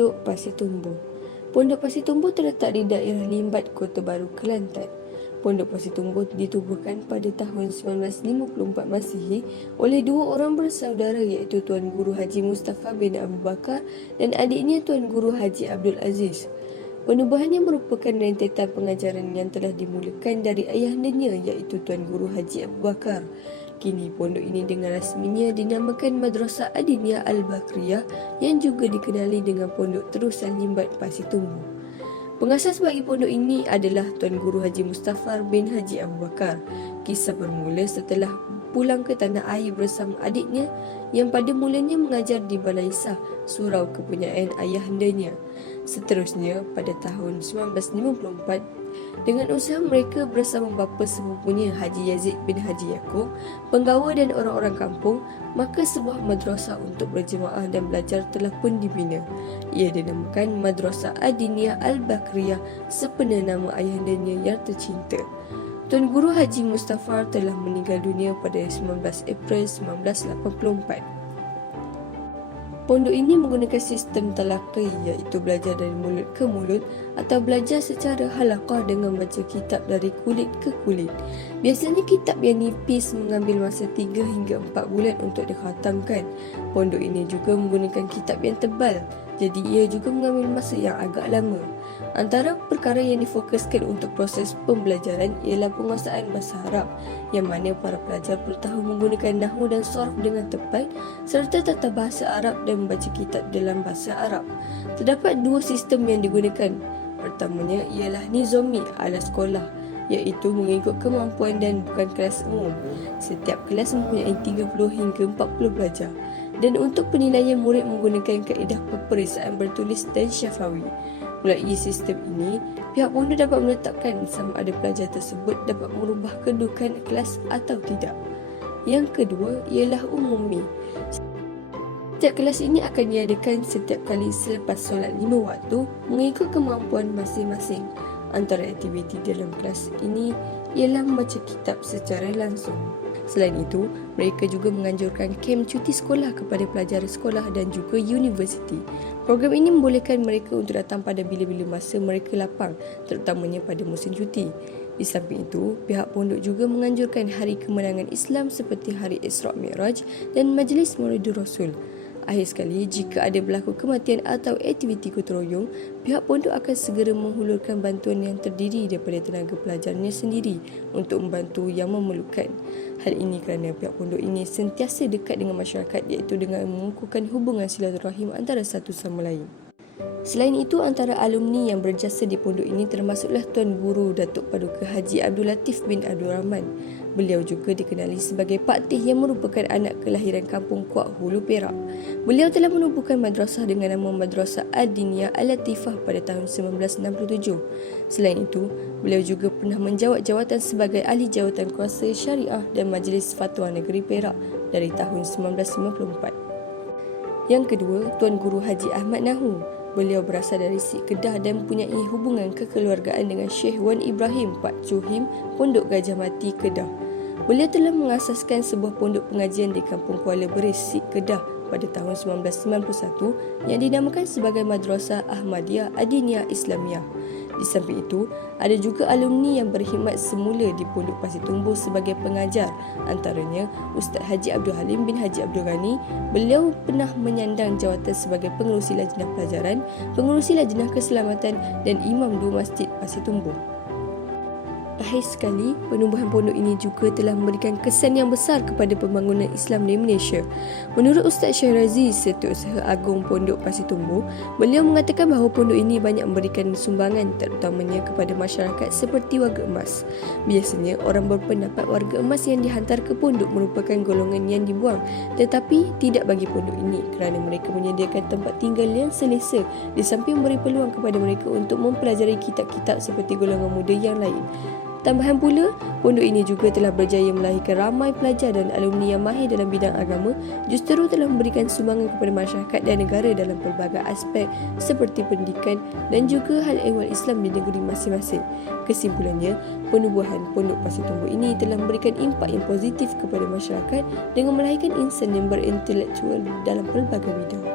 Pondok Pasir Tumbuh. Pondok Pasir Tumbuh terletak di daerah Limbat, Kota Baru, Kelantan. Pondok Pasir Tumbuh ditubuhkan pada tahun 1954 Masihi oleh dua orang bersaudara iaitu Tuan Guru Haji Mustafa bin Abu Bakar dan adiknya Tuan Guru Haji Abdul Aziz. Penubuhannya merupakan rentetan pengajaran yang telah dimulakan dari ayahandanya iaitu Tuan Guru Haji Abu Bakar. Kini pondok ini dengan rasminya dinamakan Madrasah Adiniyah Al-Bakriyah yang juga dikenali dengan Pondok Terusan Limbat Pasir Tumbuh. Pengasas bagi pondok ini adalah Tuan Guru Haji Mustafa bin Haji Abu Bakar. Kisah bermula setelah pulang ke tanah air bersama adiknya yang pada mulanya mengajar di Balai Sah, surau kepunyaan ayahandanya. Seterusnya, pada tahun 1954, dengan usaha mereka bersama bapa sepupunya Haji Yazid bin Haji Yaakob, penggawa dan orang-orang kampung, maka sebuah madrasah untuk berjemaah dan belajar telah pun dibina. Ia dinamakan Madrasah Adiniyah Al-Bakriyah sempena nama ayahandanya yang tercinta. Tuan Guru Haji Mustafa telah meninggal dunia pada 19 April 1984. Pondok ini menggunakan sistem talaqi iaitu belajar dari mulut ke mulut atau belajar secara halaqah dengan baca kitab dari kulit ke kulit. Biasanya kitab yang nipis mengambil masa 3 hingga 4 bulan untuk dikhatamkan. Pondok ini juga menggunakan kitab yang tebal, jadi ia juga mengambil masa yang agak lama. Antara perkara yang difokuskan untuk proses pembelajaran ialah penguasaan bahasa Arab, yang mana para pelajar perlu menggunakan nahwu dan sarf dengan tepat serta tata bahasa Arab dan membaca kitab dalam bahasa Arab. Terdapat dua sistem yang digunakan. Pertamanya ialah nizami ala sekolah, iaitu mengikut kemampuan dan bukan kelas umum. Setiap kelas mempunyai 30 hingga 40 pelajar. Dan untuk penilaian murid menggunakan kaedah peperiksaan bertulis dan syafawi. Melalui sistem ini, pihak pondok dapat menetapkan sama ada pelajar tersebut dapat merubah kedudukan kelas atau tidak. Yang kedua ialah umumi. Setiap kelas ini akan diadakan setiap kali selepas solat 5 waktu mengikut kemampuan masing-masing. Antara aktiviti dalam kelas ini ialah membaca kitab secara langsung. Selain itu, mereka juga menganjurkan kem cuti sekolah kepada pelajar sekolah dan juga universiti. Program ini membolehkan mereka untuk datang pada bila-bila masa mereka lapang, terutamanya pada musim cuti. Di samping itu, pihak pondok juga menganjurkan hari kemenangan Islam seperti hari Isra' Mi'raj dan Majlis Maulidur Rasul. Akhir sekali, jika ada berlaku kematian atau aktiviti gotong royong, pihak pondok akan segera menghulurkan bantuan yang terdiri daripada tenaga pelajarnya sendiri untuk membantu yang memerlukan. Hal ini kerana pihak pondok ini sentiasa dekat dengan masyarakat iaitu dengan mengukuhkan hubungan silaturahim antara satu sama lain. Selain itu, antara alumni yang berjasa di pondok ini termasuklah Tuan Guru Datuk Paduka Haji Abdul Latif bin Abdul Rahman. Beliau juga dikenali sebagai Pak Tih yang merupakan anak kelahiran kampung Kuak Hulu, Perak. Beliau telah menubuhkan madrasah dengan nama Madrasah Adiniyah Al-Latifah pada tahun 1967. Selain itu, beliau juga pernah menjawat jawatan sebagai Ahli Jawatan Kuasa Syariah dan Majlis Fatwa Negeri Perak dari tahun 1954. Yang kedua, Tuan Guru Haji Ahmad Nahu. Beliau berasal dari Sik Kedah dan mempunyai hubungan kekeluargaan dengan Syekh Wan Ibrahim Pak Juhim, Pondok Gajah Mati, Kedah. Beliau telah mengasaskan sebuah pondok pengajian di Kampung Kuala Beris, Sik Kedah pada tahun 1991 yang dinamakan sebagai Madrasah Ahmadiyah Adiniyah Islamiyah. Di samping itu, ada juga alumni yang berkhidmat semula di Pondok Pasir Tumbuh sebagai pengajar, antaranya Ustaz Haji Abdul Halim bin Haji Abdul Ghani. Beliau pernah menyandang jawatan sebagai pengerusi lajnah pelajaran, pengerusi lajnah keselamatan dan imam dua masjid Pasir Tumbuh. Akhir sekali, penubuhan pondok ini juga telah memberikan kesan yang besar kepada pembangunan Islam di Malaysia. Menurut Ustaz Syahrazi, Setiausaha Agung Pondok Pasir Tumbuh, beliau mengatakan bahawa pondok ini banyak memberikan sumbangan terutamanya kepada masyarakat seperti warga emas. Biasanya, orang berpendapat warga emas yang dihantar ke pondok merupakan golongan yang dibuang, tetapi tidak bagi pondok ini kerana mereka menyediakan tempat tinggal yang selesa di samping memberi peluang kepada mereka untuk mempelajari kitab-kitab seperti golongan muda yang lain. Tambahan pula, pondok ini juga telah berjaya melahirkan ramai pelajar dan alumni yang mahir dalam bidang agama, justru telah memberikan sumbangan kepada masyarakat dan negara dalam pelbagai aspek seperti pendidikan dan juga hal ehwal Islam di negeri masing-masing. Kesimpulannya, penubuhan Pondok Pasir Tumbuh ini telah memberikan impak yang positif kepada masyarakat dengan melahirkan insan yang berintelektual dalam pelbagai bidang.